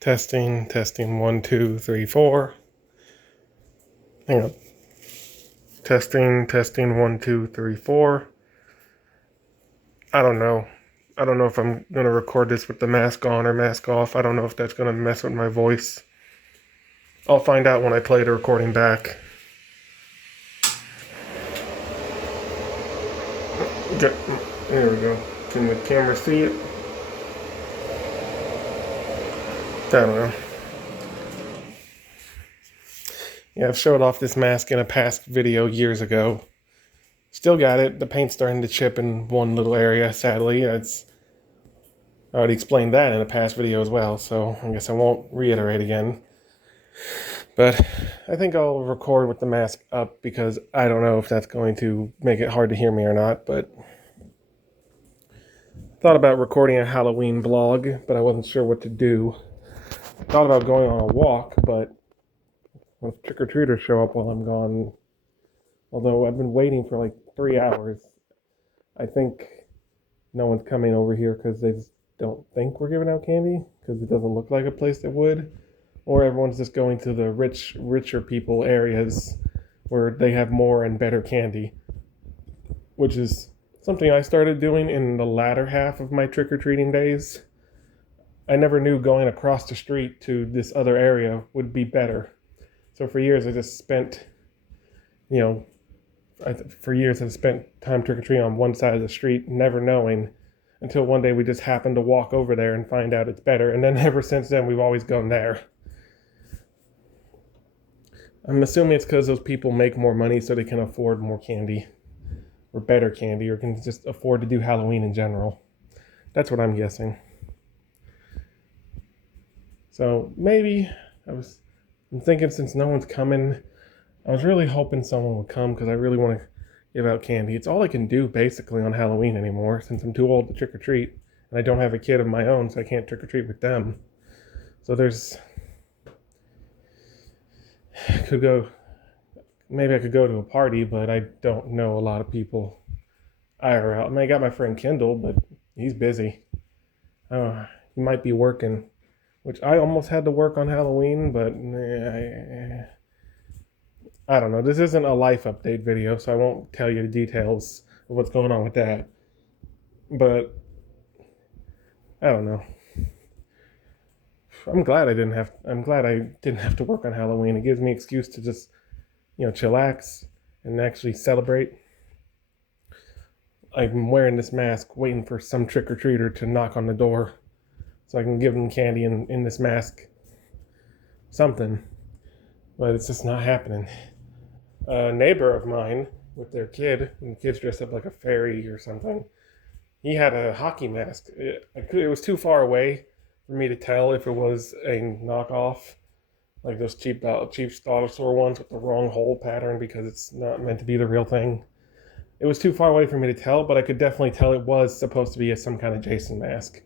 Testing, testing, 1, 2, 3, 4. Hang on. Testing, testing, 1, 2, 3, 4. I don't know. I don't know if I'm going to record this with the mask on or mask off. I don't know if that's going to mess with my voice. I'll find out when I play the recording back. There we go. Can the camera see it? I don't know. Yeah, I've showed off this mask in a past video years ago. Still got it. The paint's starting to chip in one little area, sadly. I already explained that in a past video as well, so I guess I won't reiterate again. But I think I'll record with the mask up because I don't know if that's going to make it hard to hear me or not, but thought about recording a Halloween vlog, but I wasn't sure what to do. Thought about going on a walk, but if trick-or-treaters show up while I'm gone, although I've been waiting for like 3 hours, I think no one's coming over here because they just don't think we're giving out candy because it doesn't look like a place that would. Or everyone's just going to the richer people areas where they have more and better candy, which is something I started doing in the latter half of my trick-or-treating days. I never knew going across the street to this other area would be better. So for years I just spent, spent time trick-or-treating on one side of the street, never knowing, until one day we just happened to walk over there and find out it's better. And then ever since then, we've always gone there. I'm assuming it's because those people make more money so they can afford more candy, or better candy, or can just afford to do Halloween in general. That's what I'm guessing. So maybe I'm thinking, since no one's coming, I was really hoping someone would come because I really want to give out candy. It's all I can do basically on Halloween anymore since I'm too old to trick or treat, and I don't have a kid of my own, so I can't trick or treat with them. So maybe I could go to a party, but I don't know a lot of people IRL. I mean, I got my friend Kendall, but he's busy. He might be working, which I almost had to work on Halloween, but I don't know. This isn't a life update video, so I won't tell you the details of what's going on with that. But I don't know. I'm glad I didn't have to work on Halloween. It gives me an excuse to just, chillax and actually celebrate. I'm wearing this mask, waiting for some trick-or-treater to knock on the door so I can give them candy in this mask. Something. But it's just not happening. A neighbor of mine with their kid, and the kid's dressed up like a fairy or something, he had a hockey mask. It was too far away for me to tell if it was a knockoff, like those cheap dollar store ones with the wrong hole pattern because it's not meant to be the real thing. It was too far away for me to tell, but I could definitely tell it was supposed to be some kind of Jason mask.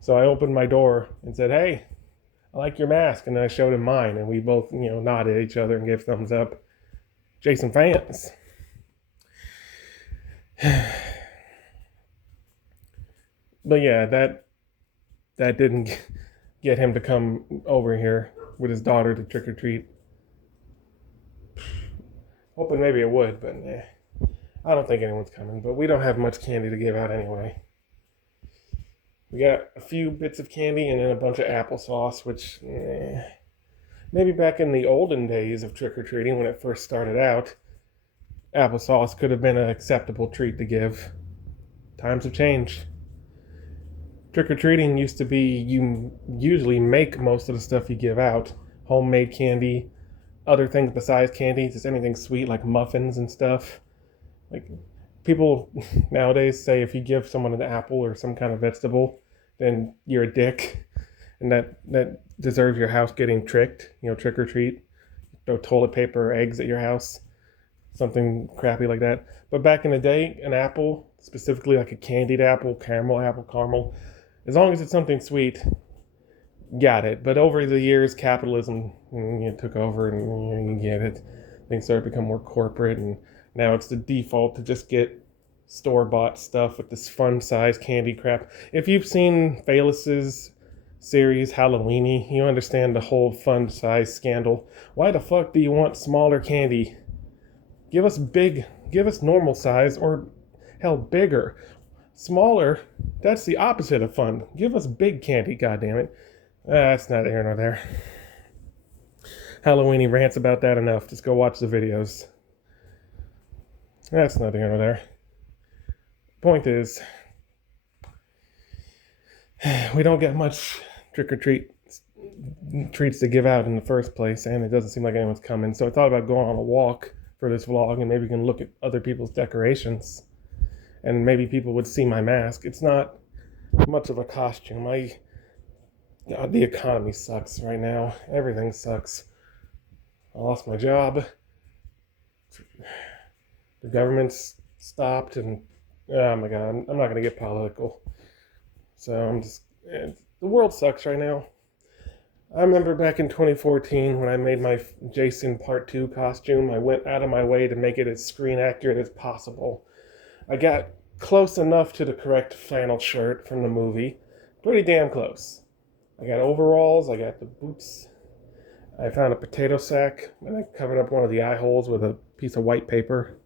So I opened my door and said, "Hey, I like your mask," and then I showed him mine, and we both, nodded at each other and gave thumbs up. Jason fans. But yeah, that didn't get him to come over here with his daughter to trick or treat. Hoping maybe it would, but I don't think anyone's coming. But we don't have much candy to give out anyway. We got a few bits of candy and then a bunch of applesauce, which maybe back in the olden days of trick-or-treating when it first started out, applesauce could have been an acceptable treat to give. Times have changed. Trick-or-treating used to be you usually make most of the stuff you give out. Homemade candy, other things besides candy, just anything sweet like muffins and stuff. Like, people nowadays say if you give someone an apple or some kind of vegetable, then you're a dick, and that deserves your house getting tricked. Trick or treat, throw toilet paper or eggs at your house, something crappy like that. But back in the day, an apple, specifically like a candied apple, caramel, as long as it's something sweet, got it. But over the years, capitalism took over, and you get it. Things started to become more corporate, and now it's the default to just get store-bought stuff with this fun-size candy crap. If you've seen Falis's series, Halloweeny. You understand the whole fun size scandal. Why the fuck do you want smaller candy? Give us big, give us normal size, or hell, bigger. Smaller, that's the opposite of fun. Give us big candy, goddammit. That's not here nor there. Halloweeny rants about that enough. Just go watch the videos. That's not here nor there. Point is, we don't get much trick-or-treat treats to give out in the first place, and it doesn't seem like anyone's coming. So I thought about going on a walk for this vlog, and maybe we can look at other people's decorations, and maybe people would see my mask. It's not much of a costume. God, the economy sucks right now. Everything sucks. I lost my job. The government's stopped, and oh my god, I'm not gonna get political. So the world sucks right now. I remember back in 2014 when I made my Jason Part 2 costume, I went out of my way to make it as screen accurate as possible. I got close enough to the correct flannel shirt from the movie. Pretty damn close. I got overalls, I got the boots. I found a potato sack, and I covered up one of the eye holes with a piece of white paper.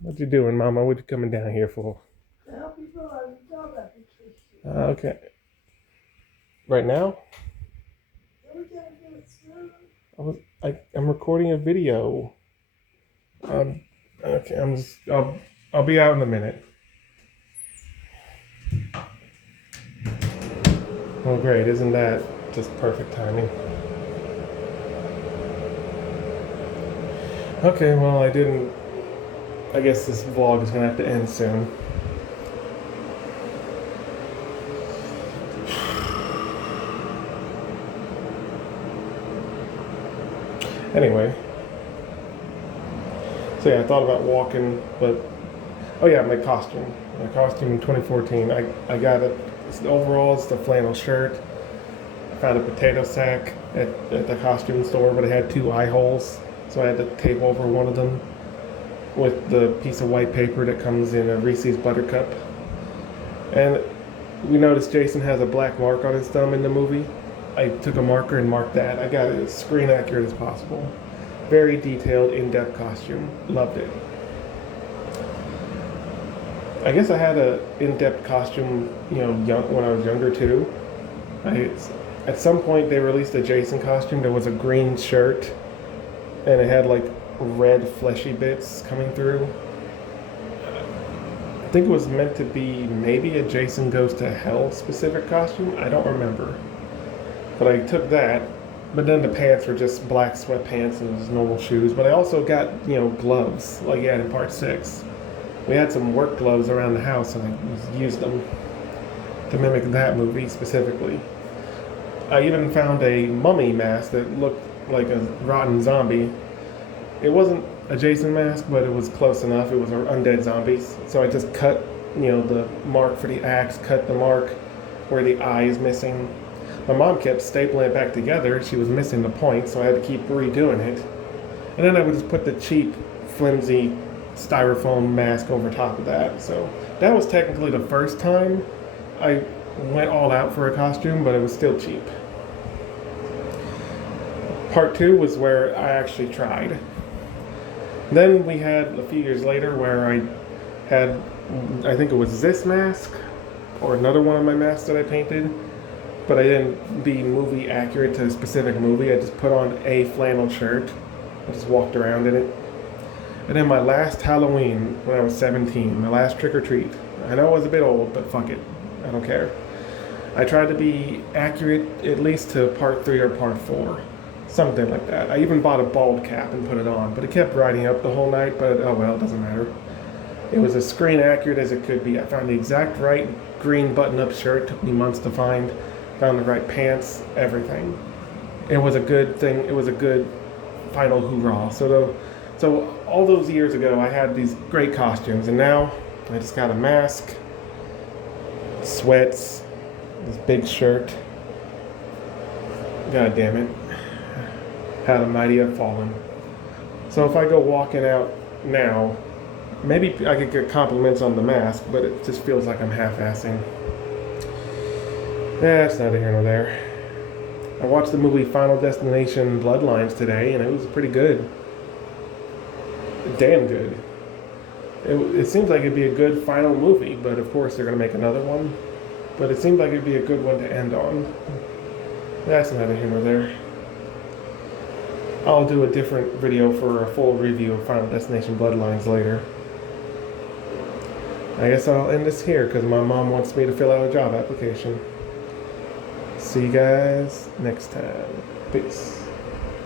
What you doing, Mama? What you coming down here for? Okay. Right now? I'm recording a video. Okay, I'll be out in a minute. Oh great, isn't that just perfect timing? Okay, well I guess this vlog is gonna have to end soon. Anyway, so yeah, I thought about walking, but oh yeah, my costume in 2014. I got it. It's the overalls, the flannel shirt. I found a potato sack at the costume store, but it had 2 eye holes, so I had to tape over one of them with the piece of white paper that comes in a Reese's Buttercup. And we noticed Jason has a black mark on his thumb in the movie. I took a marker and marked that. I got it as screen accurate as possible. Very detailed, in-depth costume. Loved it. I guess I had a in-depth costume, when I was younger too. At some point they released a Jason costume. There was a green shirt, and it had like red fleshy bits coming through. I think it was meant to be maybe a Jason Goes to Hell specific costume. I don't remember. But I took that, but then the pants were just black sweatpants and just normal shoes. But I also got, gloves, like you had in Part 6. We had some work gloves around the house, and I used them to mimic that movie specifically. I even found a mummy mask that looked like a rotten zombie. It wasn't a Jason mask, but it was close enough. It was undead zombies. So I just cut, the mark for the axe, cut the mark where the eye is missing. My mom kept stapling it back together. She was missing the point, so I had to keep redoing it. And then I would just put the cheap, flimsy styrofoam mask over top of that. So that was technically the first time I went all out for a costume, but it was still cheap. Part 2 was where I actually tried. Then we had a few years later where I had, I think it was this mask or another one of my masks that I painted, but I didn't be movie accurate to a specific movie. I just put on a flannel shirt. I just walked around in it. And then my last Halloween, when I was 17, my last trick-or-treat. I know I was a bit old, but fuck it. I don't care. I tried to be accurate at least to Part 3 or Part 4. Something like that. I even bought a bald cap and put it on, but it kept riding up the whole night, but oh well, it doesn't matter. It was as screen accurate as it could be. I found the exact right green button-up shirt. It took me months to find. Found the right pants, everything. It was a good thing. It was a good final hoorah. So all those years ago, I had these great costumes, and now I just got a mask, sweats, this big shirt. God damn it. How the mighty have fallen. So if I go walking out now, maybe I could get compliments on the mask, but it just feels like I'm half-assing. That's neither here nor there. I watched the movie Final Destination Bloodlines today, and it was pretty good. Damn good. It seems like it'd be a good final movie, but of course they're going to make another one. But it seemed like it'd be a good one to end on. That's neither here nor there. I'll do a different video for a full review of Final Destination Bloodlines later. I guess I'll end this here because my mom wants me to fill out a job application. See you guys next time. Peace.